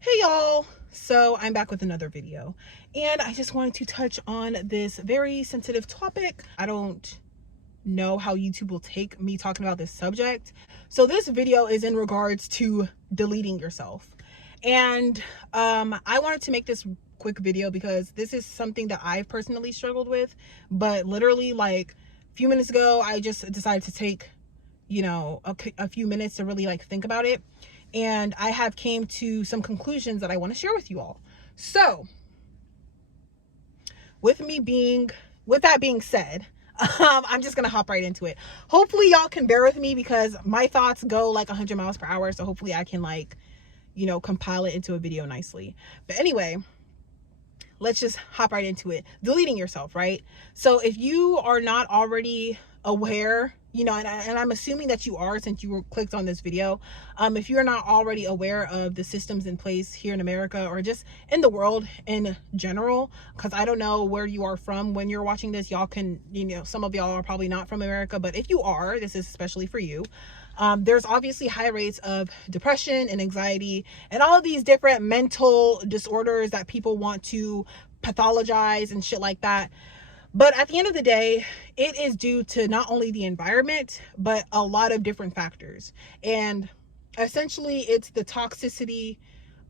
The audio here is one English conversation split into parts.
Hey y'all, so I'm back with another video and I just wanted to touch on this very sensitive topic. I don't know how YouTube will take me talking about this subject. So this video is in regards to deleting yourself. And I wanted to make this quick video because this is something that I've personally struggled with, but literally like a few minutes ago I just decided to take a few minutes to really like think about it, and I have came to some conclusions that I want to share with you all. So with that being said, I'm just gonna hop right into it. Hopefully y'all can bear with me because my thoughts go like 100 miles per hour, so hopefully I can compile it into a video nicely. But anyway, let's just hop right into it. Deleting yourself, right? So if you are not already aware, and I'm assuming that you are since you clicked on this video, if you're not already aware of the systems in place here in America or just in the world in general, because I don't know where you are from when you're watching this, y'all can, some of y'all are probably not from America, but if you are, this is especially for you. There's obviously high rates of depression and anxiety and all of these different mental disorders that people want to pathologize and shit like that. But at the end of the day, it is due to not only the environment, but a lot of different factors. And essentially, it's the toxicity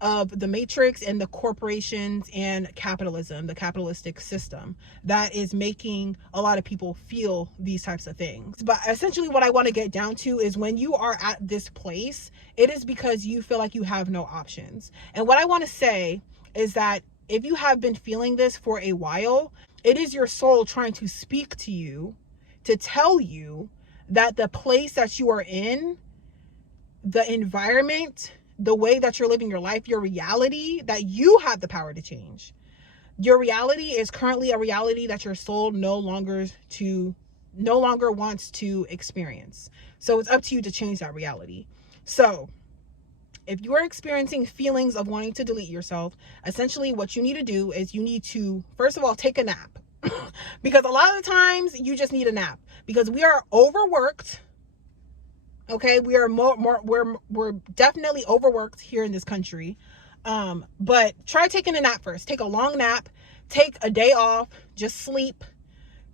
of the matrix and the corporations and capitalism, the capitalistic system, that is making a lot of people feel these types of things. But essentially what I want to get down to is when you are at this place, it is because you feel like you have no options. And what I want to say is that if you have been feeling this for a while, it is your soul trying to speak to you to tell you that the place that you are in, the environment, the way that you're living your life, your reality, that you have the power to change. Your reality is currently a reality that your soul no longer wants to experience. So it's up to you to change that reality. So if you are experiencing feelings of wanting to delete yourself, essentially what you need to do is you need to, first of all, take a nap. Because a lot of the times you just need a nap because we are overworked. Okay, we are we're definitely overworked here in this country. But try taking a nap first. Take a long nap, take a day off, just sleep.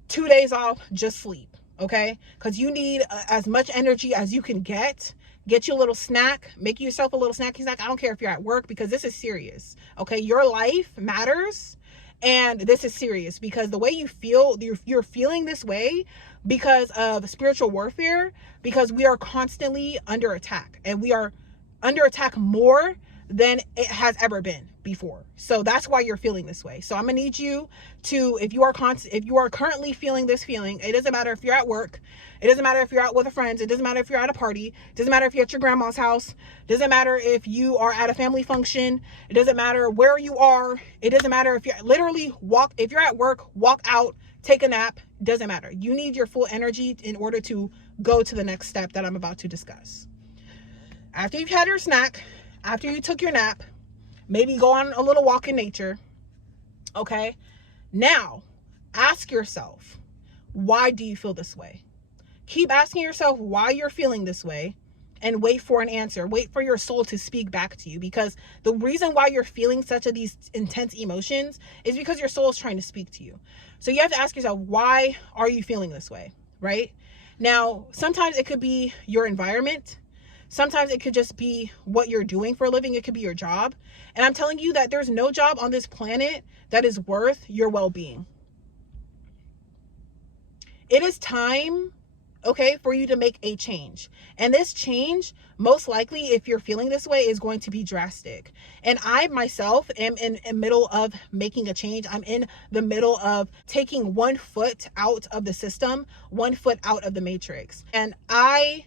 2 days off, just sleep. Okay, because you need as much energy as you can get. Get you a little snack, make yourself a little snacky snack. I don't care if you're at work because this is serious. Okay, your life matters. And this is serious because the way you feel, you're feeling this way because of spiritual warfare, because we are constantly under attack, and we are under attack more than it has ever been before. So that's why you're feeling this way. So I'm gonna need you to, if you are currently feeling this feeling, it doesn't matter if you're at work, it doesn't matter if you're out with a friend, it doesn't matter if you're at a party, it doesn't matter if you're at your grandma's house, it doesn't matter if you are at a family function, it doesn't matter where you are, it doesn't matter if you're if you're at work, walk out, take a nap, doesn't matter. You need your full energy in order to go to the next step that I'm about to discuss. After you've had your snack, after you took your nap, maybe go on a little walk in nature. Okay. Now ask yourself, why do you feel this way? Keep asking yourself why you're feeling this way and wait for an answer. Wait for your soul to speak back to you, because the reason why you're feeling such of these intense emotions is because your soul is trying to speak to you. So you have to ask yourself, why are you feeling this way? Right? Now, sometimes it could be your environment. Sometimes it could just be what you're doing for a living. It could be your job. And I'm telling you that there's no job on this planet that is worth your well-being. It is time, okay, for you to make a change. And this change, most likely, if you're feeling this way, is going to be drastic. And I myself am in the middle of making a change. I'm in the middle of taking 1 foot out of the system, 1 foot out of the matrix. And I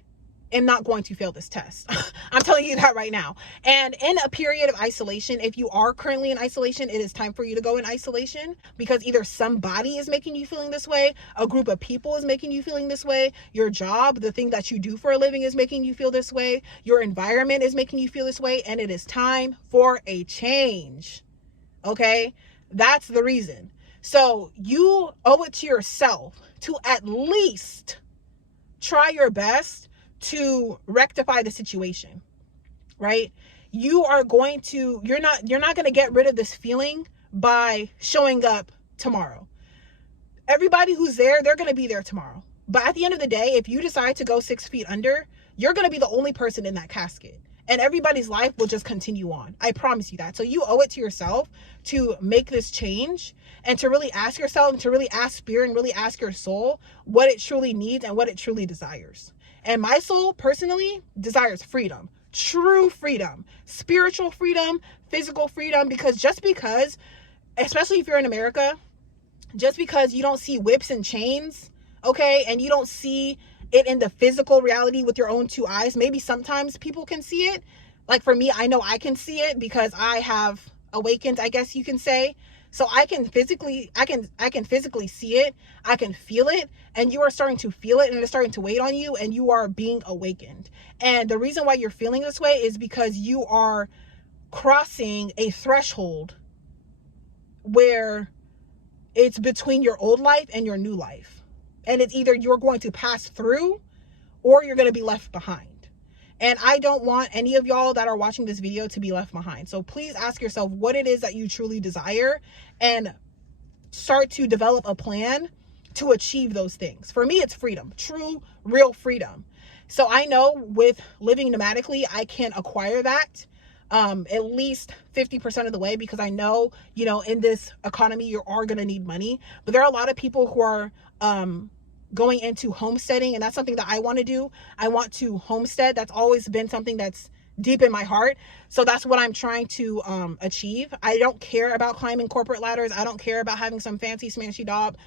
am not going to fail this test. I'm telling you that right now. And in a period of isolation, if you are currently in isolation, it is time for you to go in isolation, because either somebody is making you feeling this way, a group of people is making you feeling this way, your job, the thing that you do for a living, is making you feel this way, your environment is making you feel this way, and it is time for a change. Okay? That's the reason. So you owe it to yourself to at least try your best to rectify the situation, right? you're not going to get rid of this feeling by showing up tomorrow. Everybody who's there, they're going to be there tomorrow. But at the end of the day, if you decide to go 6 feet under, you're going to be the only person in that casket. And everybody's life will just continue on. I promise you that. So you owe it to yourself to make this change and to really ask yourself, and to really ask spirit, and really ask your soul what it truly needs and what it truly desires. And my soul personally desires freedom, true freedom, spiritual freedom, physical freedom, because especially if you're in America, just because you don't see whips and chains, okay, and you don't see it in the physical reality with your own 2 eyes, maybe sometimes people can see it. Like for me, I know I can see it because I have awakened, I guess you can say. So I can physically see it, I can feel it, and you are starting to feel it, and it's starting to weigh on you, and you are being awakened. And the reason why you're feeling this way is because you are crossing a threshold where it's between your old life and your new life. And it's either you're going to pass through or you're going to be left behind. And I don't want any of y'all that are watching this video to be left behind. So please ask yourself what it is that you truly desire and start to develop a plan to achieve those things. For me, it's freedom, true, real freedom. So I know with living nomadically, I can acquire that at least 50% of the way, because I know, in this economy, you are going to need money. But there are a lot of people who are going into homesteading, and that's something that I want to do. I want to homestead. That's always been something that's deep in my heart. So that's what I'm trying to achieve. I don't care about climbing corporate ladders. I don't care about having some fancy smashy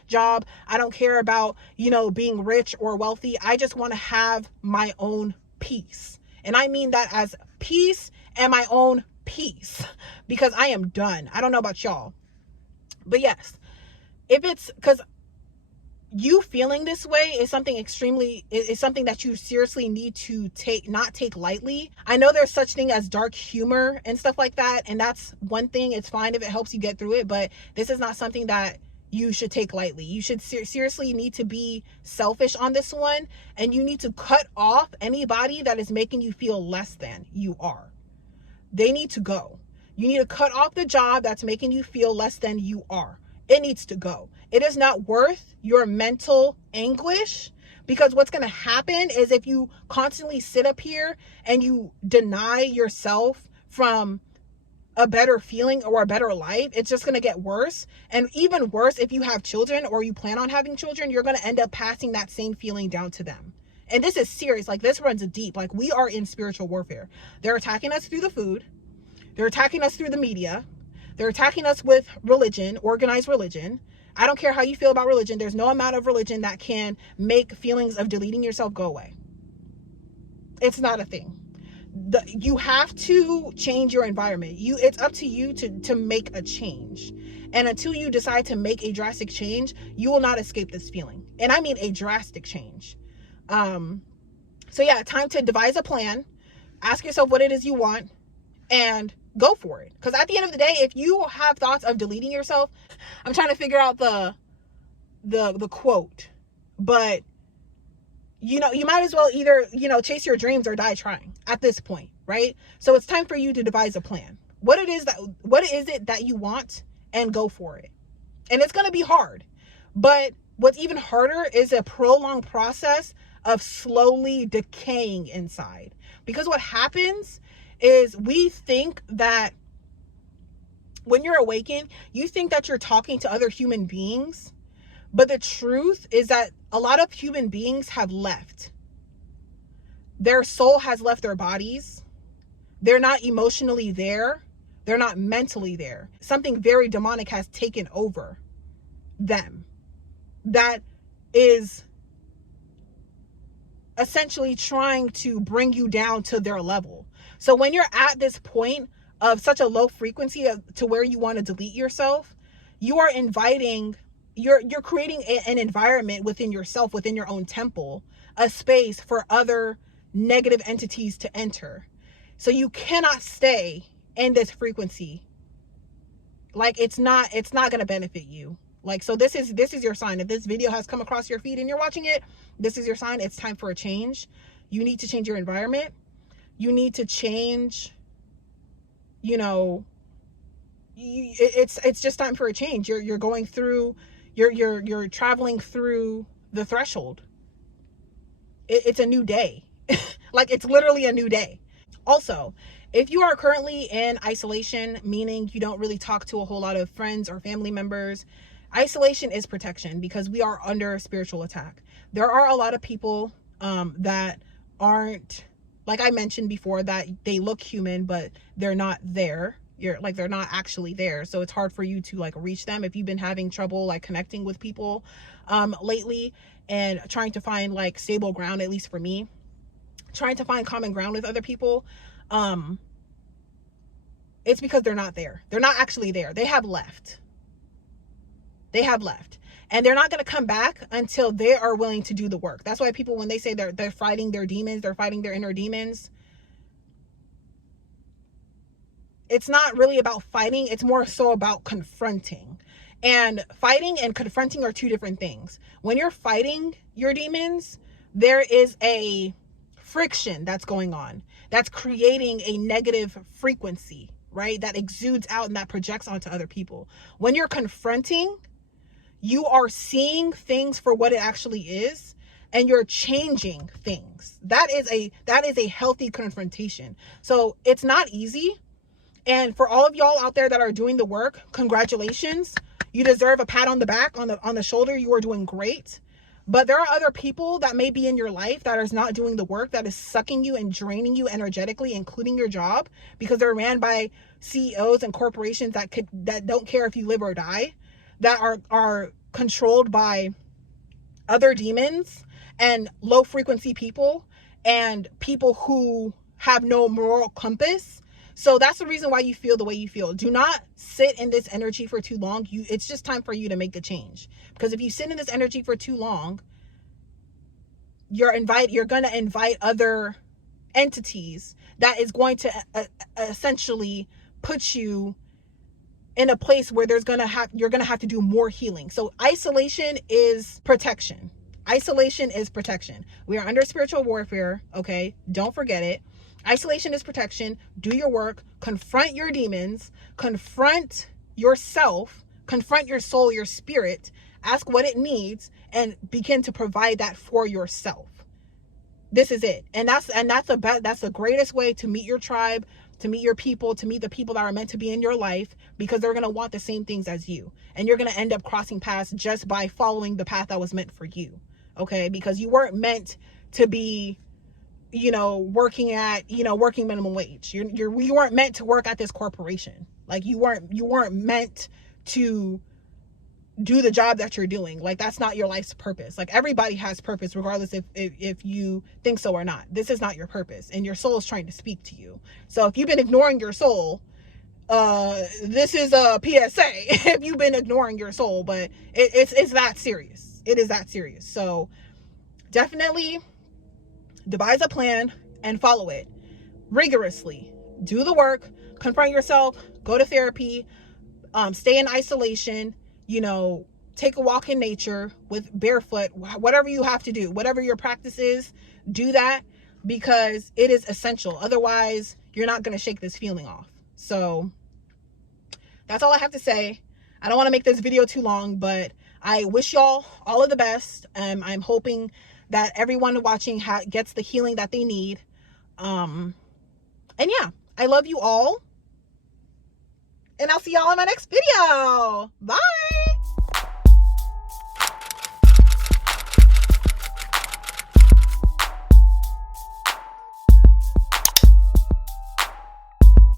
job. I don't care about, being rich or wealthy. I just want to have my own peace. And I mean that as peace and my own peace, because I am done. I don't know about y'all, but yes, because you feeling this way is something that you seriously need to not take lightly. I know there's such thing as dark humor and stuff like that, and that's one thing. It's fine if it helps you get through it, but this is not something that you should take lightly. You should seriously need to be selfish on this one, and you need to cut off anybody that is making you feel less than you are. They need to go. You need to cut off the job that's making you feel less than you are. It needs to go. It is not worth your mental anguish, because what's going to happen is if you constantly sit up here and you deny yourself from a better feeling or a better life, it's just going to get worse. And even worse, if you have children or you plan on having children, you're going to end up passing that same feeling down to them. And this is serious. Like, this runs deep. Like, we are in spiritual warfare. They're attacking us through the food. They're attacking us through the media. They're attacking us with religion, organized religion. I don't care how you feel about religion. There's no amount of religion that can make feelings of deleting yourself go away. It's not a thing. You have to change your environment. It's up to you to make a change. And until you decide to make a drastic change, you will not escape this feeling. And I mean a drastic change. So yeah, time to devise a plan. Ask yourself what it is you want and go for it. Because at the end of the day, if you have thoughts of deleting yourself, I'm trying to figure out the quote, but you might as well either, chase your dreams or die trying at this point, right? So it's time for you to devise a plan. What is it that you want, and go for it. And it's going to be hard, but what's even harder is a prolonged process of slowly decaying inside. Because what happens is we think that when you're awakened, you think that you're talking to other human beings. But the truth is that a lot of human beings have left. Their soul has left their bodies. They're not emotionally there. They're not mentally there. Something very demonic has taken over them. That is essentially trying to bring you down to their level. So when you're at this point of such a low frequency to where you want to delete yourself, you are inviting, you're creating an environment within yourself, within your own temple, a space for other negative entities to enter. So you cannot stay in this frequency. Like, it's not going to benefit you. Like, so this is your sign. If this video has come across your feed and you're watching it, this is your sign. It's time for a change. You need to change your environment. You need to change you know, it's just time for a change. You're going through, you're traveling through the threshold. It's a new day. Like, it's literally a new day. Also, if you are currently in isolation, meaning you don't really talk to a whole lot of friends or family members, isolation is protection, because we are under spiritual attack. There are a lot of people that aren't, like I mentioned before, that they look human, but they're not there. They're not actually there. So it's hard for you to like reach them if you've been having trouble like connecting with people lately, and trying to find like stable ground, at least for me, trying to find common ground with other people. It's because they're not there. They're not actually there. They have left. And they're not going to come back until they are willing to do the work. That's why people, when they say they're fighting their demons, they're fighting their inner demons, it's not really about fighting. It's more so about confronting. And fighting and confronting are two different things. When you're fighting your demons, there is a friction that's going on, that's creating a negative frequency, right? That exudes out and that projects onto other people. When you're confronting, you are seeing things for what it actually is, and you're changing things. That is a healthy confrontation. So it's not easy. And for all of y'all out there that are doing the work, congratulations. You deserve a pat on the back, on the shoulder. You are doing great. But there are other people that may be in your life that is not doing the work, that is sucking you and draining you energetically, including your job, because they're ran by CEOs and corporations that don't care if you live or die, that are controlled by other demons and low frequency people and people who have no moral compass. So that's the reason why you feel the way you feel. Do not sit in this energy for too long. It's just time for you to make a change. Because if you sit in this energy for too long, you're going to invite other entities that is going to essentially put you in a place where you're going to have to do more healing. So isolation is protection. Isolation is protection. We are under spiritual warfare, okay? Don't forget it. Isolation is protection. Do your work. Confront your demons. Confront yourself. Confront your soul, your spirit. Ask what it needs and begin to provide that for yourself. This is it. And that's the greatest way to meet your tribe, to meet your people, to meet the people that are meant to be in your life, because they're going to want the same things as you. And you're going to end up crossing paths just by following the path that was meant for you. Okay? Because you weren't meant to be, working minimum wage. You weren't meant to work at this corporation. Like you weren't meant to do the job that you're doing. Like, that's not your life's purpose. Like, everybody has purpose, regardless if you think so or not. This is not your purpose, and your soul is trying to speak to you. So if you've been ignoring your soul, this is a PSA. If you've been ignoring your soul, but it's that serious. It is that serious. So definitely devise a plan and follow it rigorously. Do the work, confront yourself, go to therapy, stay in isolation, take a walk in nature with barefoot, whatever you have to do, whatever your practice is, do that, because it is essential. Otherwise, you're not going to shake this feeling off. So that's all I have to say. I don't want to make this video too long, but I wish y'all all of the best. I'm hoping that everyone watching gets the healing that they need. And yeah, I love you all. And I'll see y'all in my next video. Bye.